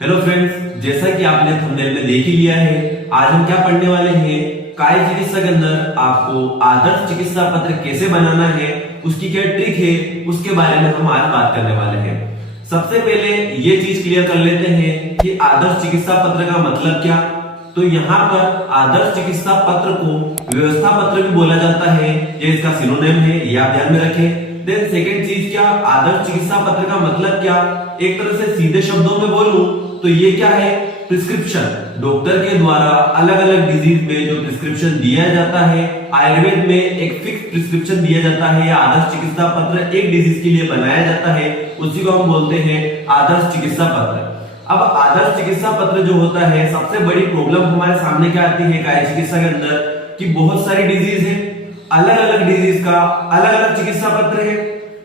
Hello friends, जैसा कि आपने थंबनेल में देख ही लिया है, आज हम क्या पढ़ने वाले हैं। काय चिकित्सा के अंदर आपको आदर्श चिकित्सा पत्र कैसे बनाना है, उसकी क्या ट्रिक है, उसके बारे में हम आज बात करने वाले हैं। सबसे पहले ये चीज क्लियर कर लेते हैं कि आदर्श चिकित्सा पत्र का मतलब क्या। तो यहाँ पर आदर्श चिकित्सा पत्र को व्यवस्था पत्र भी बोला जाता है, ये इसका सिनोनिम है, ये आप ध्यान में रखें। देन सेकेंड चीज क्या, आदर्श चिकित्सा पत्र का मतलब क्या। एक तरह से सीधे शब्दों में बोलूं तो ये क्या है, प्रिस्क्रिप्शन। डॉक्टर के द्वारा अलग अलग डिजीज में जो प्रिस्क्रिप्शन दिया जाता है, आयुर्वेद में एक फिक्स प्रिस्क्रिप्शन दिया जाता है, आदर्श चिकित्सा पत्र एक डिजीज के लिए बनाया जाता है, उसी को हम बोलते हैं आदर्श चिकित्सा पत्र। अब आदर्श चिकित्सा पत्र जो होता है, सबसे बड़ी प्रॉब्लम हमारे सामने क्या आती है काय चिकित्सा के अंदर, कि बहुत सारी डिजीज है, अलग अलग डिजीज का अलग अलग चिकित्सा पत्र है।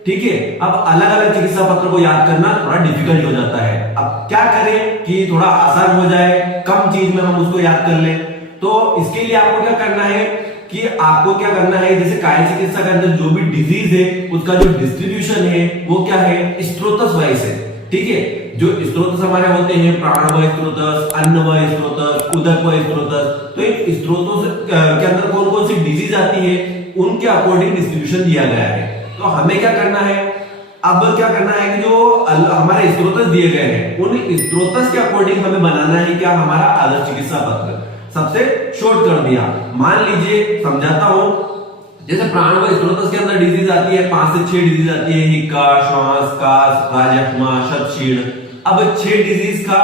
ठीक है, अब अलग अलग चिकित्सा पत्र को याद करना थोड़ा डिफिकल्ट हो जाता है। अब क्या करें कि थोड़ा आसान हो जाए, कम चीज में हम उसको याद कर लें। तो इसके लिए आपको क्या करना है कि आपको क्या करना है, जैसे काय चिकित्सा के अंदर जो भी डिजीज है उसका जो डिस्ट्रीब्यूशन है वो क्या है, स्त्रोतस वाइज है। ठीक है, जो स्त्रोतस हमारे होते हैं, प्राणवय स्त्रोतस, अन्नवय स्त्रोतस, उदकवय स्त्रोतस। तो इन स्त्रोतों के अंदर कौन कौन सी डिजीज आती है उनके अकॉर्डिंग डिस्ट्रीब्यूशन दिया गया है। तो हमें क्या करना है, अब क्या करना है कि जो हमारे स्त्रोतस दिए गए हैं उन स्त्रोतस के अकॉर्डिंग हमें बनाना है क्या, हमारा आदर्श चिकित्सा पत्र। सबसे शॉर्ट कर दिया, मान लीजिए समझाता हूं। जैसे प्राणवय स्त्रोतस के अंदर डिजीज आती है, 5 से 6 डिजीज आती है, हिक्का, श्वास, कास, राजकमा, शतशीण। अब 6 डिजीज का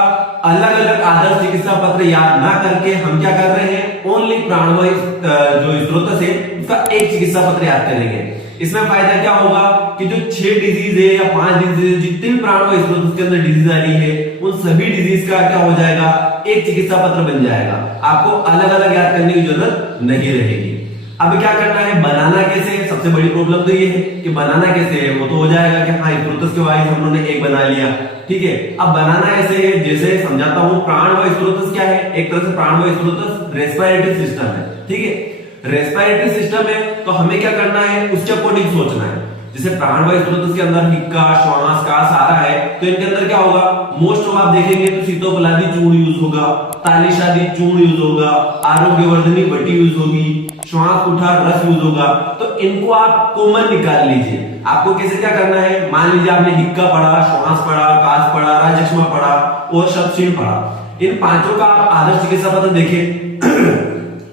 अलग अलग आदर्श चिकित्सा पत्र याद ना करके हम क्या कर रहे हैं, ओनली प्राणवय जो स्त्रोतस है उसका एक चिकित्सा पत्र याद करेंगे। इसमें फायदा क्या होगा कि जो 6 डिजीज है या 5 डिजीज, जितने भी प्राणवय स्त्रोतस के अंदर डिजीज आ रही है उन सभी डिजीज का क्या हो जाएगा, एक चिकित्सा पत्र बन जाएगा। आपको अलग अलग याद करने की जरूरत नहीं रहेगी। अब क्या करना है, बनाना कैसे, सबसे बड़ी प्रॉब्लम तो ये है कि बनाना कैसे है। वो तो हो जाएगा कि हाँ स्त्रोतस के वाइज हम लोगों ने एक बना लिया। ठीक है, अब बनाना ऐसे है, जैसे समझाता हूं। प्राणवय स्त्रोतस क्या है, एक तरह से प्राणवय स्त्रोतस रेस्पिरेटरी सिस्टम है। ठीक है, रेस्पिरेटरी सिस्टम है तो हमें क्या करना है, उसके अकॉर्डिंग सोचना है। जैसे प्राणवय स्त्रोतस के अंदर हिक्का, श्वास, कास आ रहा है, तो इनके अंदर क्या होगा, मोस्ट ऑफ आप देखेंगे तो सीतोपलादी चूर्ण यूज होगा, तालिशादी चूर्ण यूज होगा, आरोग्यवर्धनी बटी यूज होगी, श्वास कुठार रस यूज होगा। तो इनको आप कॉमन निकाल लीजिए। आपको कैसे क्या करना है, मान लीजिए आपने हिक्का पढ़ा, श्वास पढ़ा, कास पढ़ा, राजकमा पढ़ा और शतशीण पढ़ा। इन पांचों का आप आदर्श चिकित्सा पत्र देखें।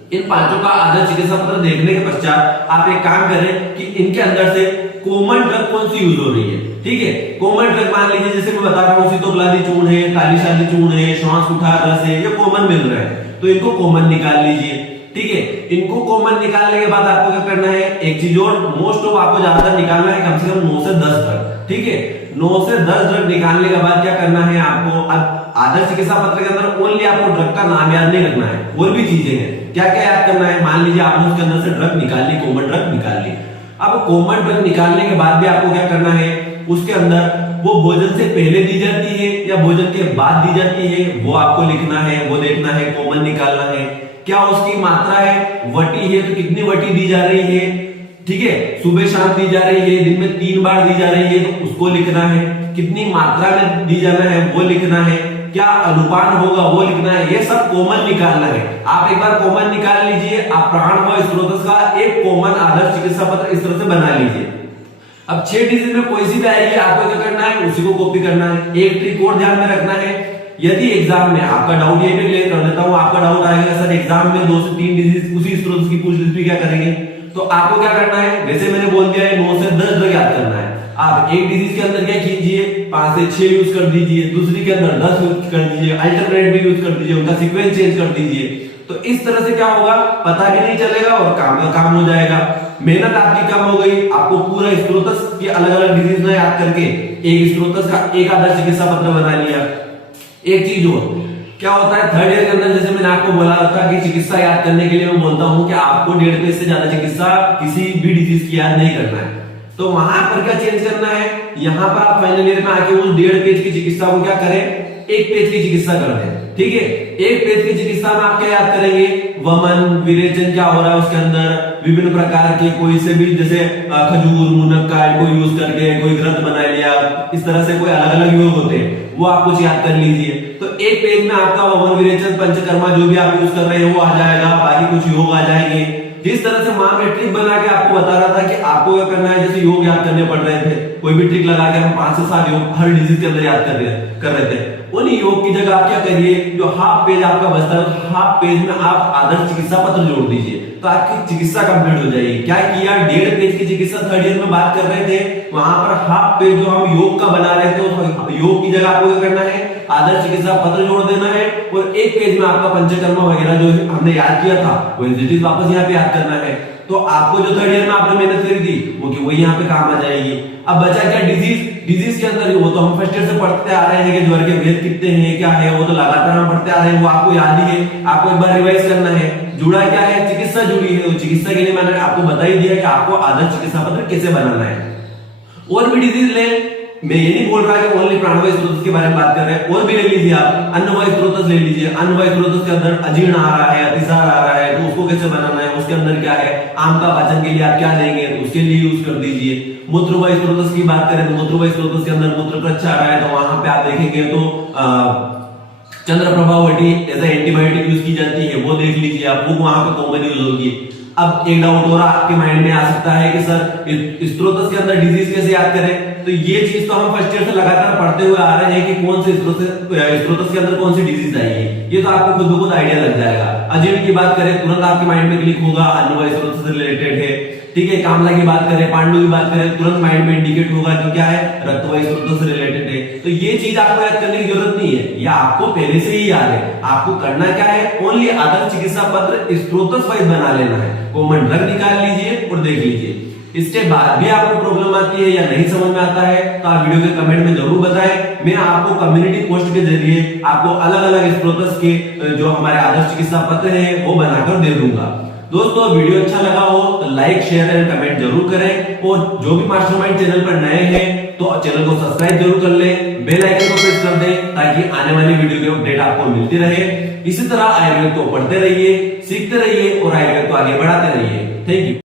इन पांचों का आदर्श चिकित्सा पत्र देखने के पश्चात आप एक काम करें कि इनके अंदर से कॉमन ड्रग कौन सी यूज हो रही है। ठीक है, कॉमन ड्रग मान लीजिए जैसे मैं बता रहा हूँ, सीतोपलादी चूर्ण है, तालिशादी चूर्ण है, श्वास कुठार रस है, ये कॉमन मिल रहे हैं, तो इनको कॉमन निकाल लीजिए। ठीक है, इनको कॉमन निकालने के बाद आपको क्या करना है, एक चीज और, मोस्ट ऑफ आपको ज्यादातर निकालना है, कम से कम 9 से 10 ड्रग। ठीक है, 9 से 10 ड्रग निकालने के बाद क्या करना है आपको, आदर्श चिकित्सा पत्र के अंदर ओनली आपको ड्रग का नाम याद नहीं रखना है, और भी चीजें हैं। क्या क्या याद करना है, मान लीजिए आपने उसके अंदर से ड्रग निकाल ली, कॉमन ड्रग निकाल ली। अब कॉमन ड्रग निकालने के बाद भी आपको क्या करना है, उसके अंदर वो भोजन से पहले दी जाती है या भोजन के बाद दी जाती है, वो आपको लिखना है, वो देखना है, कॉमन निकालना है। क्या उसकी मात्रा है, वटी है तो कितनी वटी दी जा रही है। ठीक है, सुबह शाम दी जा रही है, दिन में 3 बार दी जा रही है तो उसको लिखना है, कितनी मात्रा में दी जाना है वो लिखना है, क्या अनुपान होगा वो लिखना है, ये सब कॉमन निकालना है। आप एक बार कॉमन निकाल लीजिए, आप प्राणवय स्त्रोतस का एक कॉमन आदर्श चिकित्सा पत्र इस तरह से बना लीजिए। अब 6 डिजीज में कोई सी भी आएगी, आपको क्या करना है, उसी को कॉपी करना है। एक ट्रिक और ध्यान में रखना है, यदि एग्जाम में आपका डाउट, ये भी क्लियर कर देता हूं, आपका डाउट आएगा सर एग्जाम में 2 से 3 डिजीज उसी स्त्रोत की पूछ ली, क्या करेंगे। तो आपको क्या करना है, जैसे मैंने बोल दिया है 9 से 10 ड्रग याद करना है। आप एक डिजीज के अंदर क्या कीजिए, 5 से 6 यूज कर दीजिए, दूसरी के अंदर 10 यूज कर दीजिए, अल्टरनेट भी यूज कर दीजिए, उनका सीक्वेंस चेंज कर दीजिए। तो इस तरह से क्या होगा, पता भी नहीं चलेगा और काम का काम हो जाएगा। मेहनत आपकी कम हो गई, आपको पूरा स्त्रोतस की अलग अलग डिजीज ना याद करके एक स्त्रोतस का एक आदर्श चिकित्सा पत्र बना लिया। एक चीज और क्या होता है, 3rd ईयर के अंदर जैसे मैंने आपको बोला था कि चिकित्सा याद करने के लिए मैं बोलता हूं कि आपको 1.5 पेज से ज्यादा चिकित्सा किसी भी डिजीज की याद नहीं करना है। तो वहां पर क्या चेंज करना है, यहां पर आप फाइनल ईयर में आके उस 1.5 पेज की चिकित्सा को क्या करें, 1 पेज की चिकित्सा कर दें। ठीक है, 1 पेज की चिकित्सा में आप क्या याद करेंगे, वमन, विरेचन क्या हो रहा है उसके अंदर, विभिन्न प्रकार के कोई से भी, जैसे खजूर, मुनक्का को यूज करके कोई ग्रंथ बना लिया, इस तरह से कोई अलग अलग योग होते हैं वो आप कुछ याद कर लीजिए। तो एक पेज में आपका वन विरेचन पंचकर्मा जो भी आप यूज कर रहे हैं वो आ जाएगा, बाकी कुछ योग आ जाएंगे। जिस तरह से मां में ट्रिक बना के आपको बता रहा था कि आपको क्या करना है, जैसे योग याद करने पड़ रहे थे, कोई भी ट्रिक लगा के हम 5 से 7 योग हर डिजीज के अंदर याद कर रहे थे, उन योग की जगह आप क्या करिए, जो हाफ पेज आपका बचता है हाफ पेज में आप आदर्श चिकित्सा पत्र जोड़ दीजिए, तो आपकी चिकित्सा कंप्लीट हो जाएगी। क्या किया, 1.5 पेज की चिकित्सा थर्ड ईयर में बात कर रहे थे, वहां पर हाफ पेज जो हम योग का बना रहे थे, योग की जगह आपको क्या करना है, आदर्श चिकित्सा पत्र जोड़ देना है, और एक पेज में आपका पंचकर्मा वगैरह जो हमने याद किया था वो एग्जिटिव वापस यहाँ पे याद करना है। तो आपको जो थर्ड ईयर में आपने मेहनत करी थी वो यहाँ पे काम आ जाएगी। अब बचा क्या, डिजीज के अंदर वो तो हम फर्स्ट ईयर से पढ़ते आ रहे हैं कि ज्वर के भेद कितने हैं क्या है, वो तो लगातार हम पढ़ते आ रहे हैं, वो आपको याद ही है, आपको एक बार रिवाइज करना है। जुड़ा क्या है, चिकित्सा जुड़ी है, तो चिकित्सा के लिए मैंने आपको बता ही दिया कि आपको आदर्श चिकित्सा पत्र कैसे बनाना है। और भी डिजीज ले, मैं ये नहीं बोल रहा कि ओनली प्राणवायु स्रोत के बारे में बात कर रहे हैं, और भी ले लीजिए आप, अन्नवायु स्रोत ले लीजिए। अन्नवायु स्रोत के अंदर अजीर्ण आ रहा है, अतिसार आ रहा है, तो उसको कैसे बनाना है, उसके अंदर क्या है, आम का पाचन के लिए आप क्या देंगे, तो उसके लिए यूज कर दीजिए। मूत्रवायु स्रोत की बात करें तो मूत्रवायु स्रोत के अंदर मूत्रकृच्छ आ रहा है, तो वहां पे आप देखेंगे तो चंद्रप्रभावटी एज एंटीबायोटिक यूज की जाती है, वो देख लीजिए आप, वो वहां पे कॉमन यूज होगी। अब एक डाउट और आपके माइंड में आ सकता है कि सर स्त्रोत के अंदर डिजीज कैसे याद करें, तो ये चीज तो हम फर्स्ट ईयर से लगातार पढ़ते हुए आ रहे हैं कि कौन से स्त्रोत के अंदर कौन सी डिजीज आई है, ये तो आपको खुद ब खुद आइडिया लग जाएगा। अजीर्ण की बात करें तुरंत आपके माइंड में क्लिक होगा, अन्नवायु स्रोत से रिलेटेड है, ठीक है। कामला की बात करें, पांडु की बात करें, तुरंत माइंड में इंडिकेट होगा कि क्या है, रक्तवायु स्रोत से रिलेटेड है। तो ये चीज आपको याद करने की जरूरत नहीं है, ये आपको पहले से ही याद है। आपको करना क्या है, ओनली आदर्श चिकित्सा पत्र स्त्रोत वाइज बना लेना है, कॉमन ड्रग निकाल लीजिए और देख लीजिए। इसके बाद भी आपको प्रॉब्लम आती है या नहीं समझ में आता है तो आप वीडियो के कमेंट में जरूर बताएं। मैं आपको कम्युनिटी पोस्ट के जरिए आपको अलग अलग स्त्रोत के जो हमारे आदर्श चिकित्सा पत्र हैं वो बनाकर दे दूंगा। दोस्तों वीडियो अच्छा लगा हो तो लाइक शेयर एंड कमेंट जरूर करें, और जो भी मास्टरमाइंड चैनल पर नए हैं तो चैनल को सब्सक्राइब जरूर कर लें, बेल आइकन को प्रेस कर दें ताकि आने वाली वीडियो की अपडेट आपको मिलती रहे। इसी तरह आयुर्वेद को पढ़ते रहिए, सीखते रहिए और आयुर्वेद को आगे बढ़ाते रहिए। Thank you.